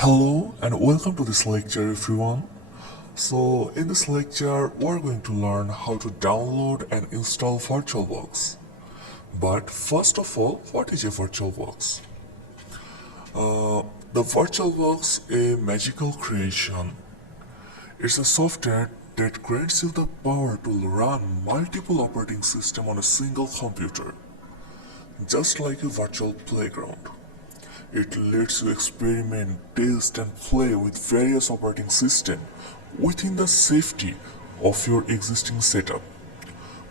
Hello and welcome to this lecture everyone. So in this lecture we're going to learn how to download and install VirtualBox. But first of all, what is a VirtualBox? The VirtualBox, a magical creation. It's a software that grants you the power to run multiple operating systems on a single computer, just like a virtual playground. It lets you experiment, test, and play with various operating systems within the safety of your existing setup.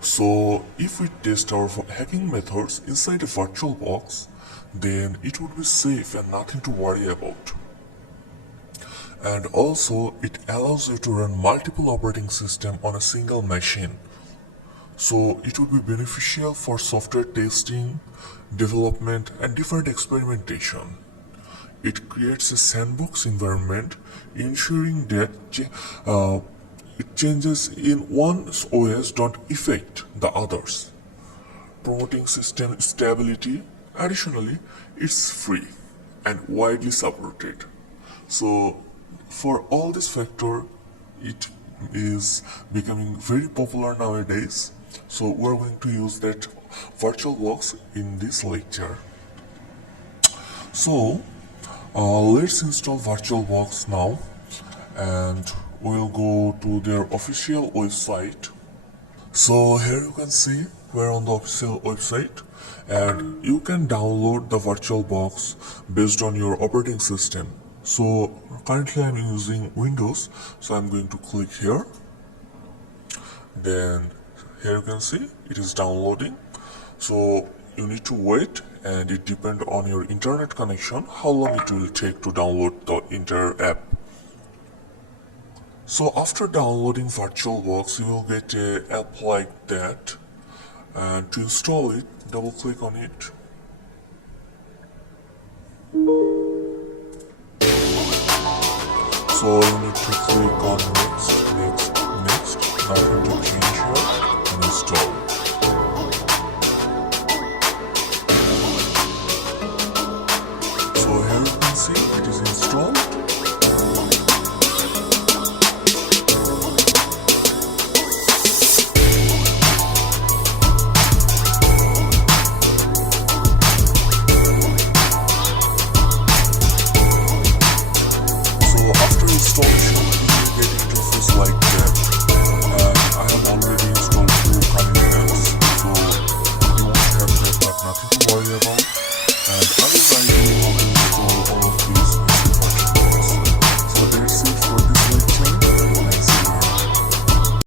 So, if we test our hacking methods inside a virtual box, then it would be safe and nothing to worry about. And also, it allows you to run multiple operating systems on a single machine. So, it would be beneficial for software testing, development, and different experimentation. It creates a sandbox environment, ensuring that changes in one OS don't affect the others, promoting system stability. Additionally, it's free and widely supported. So, for all this factor, it is becoming very popular nowadays. So, we're going to use that VirtualBox in this lecture. So, let's install VirtualBox now, and we'll go to their official website. So here you can see we're on the official website, and you can download the VirtualBox based on your operating system. So currently I'm using Windows, so I'm going to click here. Then here you can see it is downloading. So you need to wait, and it depends on your internet connection how long it will take to download the entire app. So after downloading VirtualBox, you will get an app like that, and to install it, double click on it. So you need to click on next, next, nothing to change here, and install. So here you can see it is installed.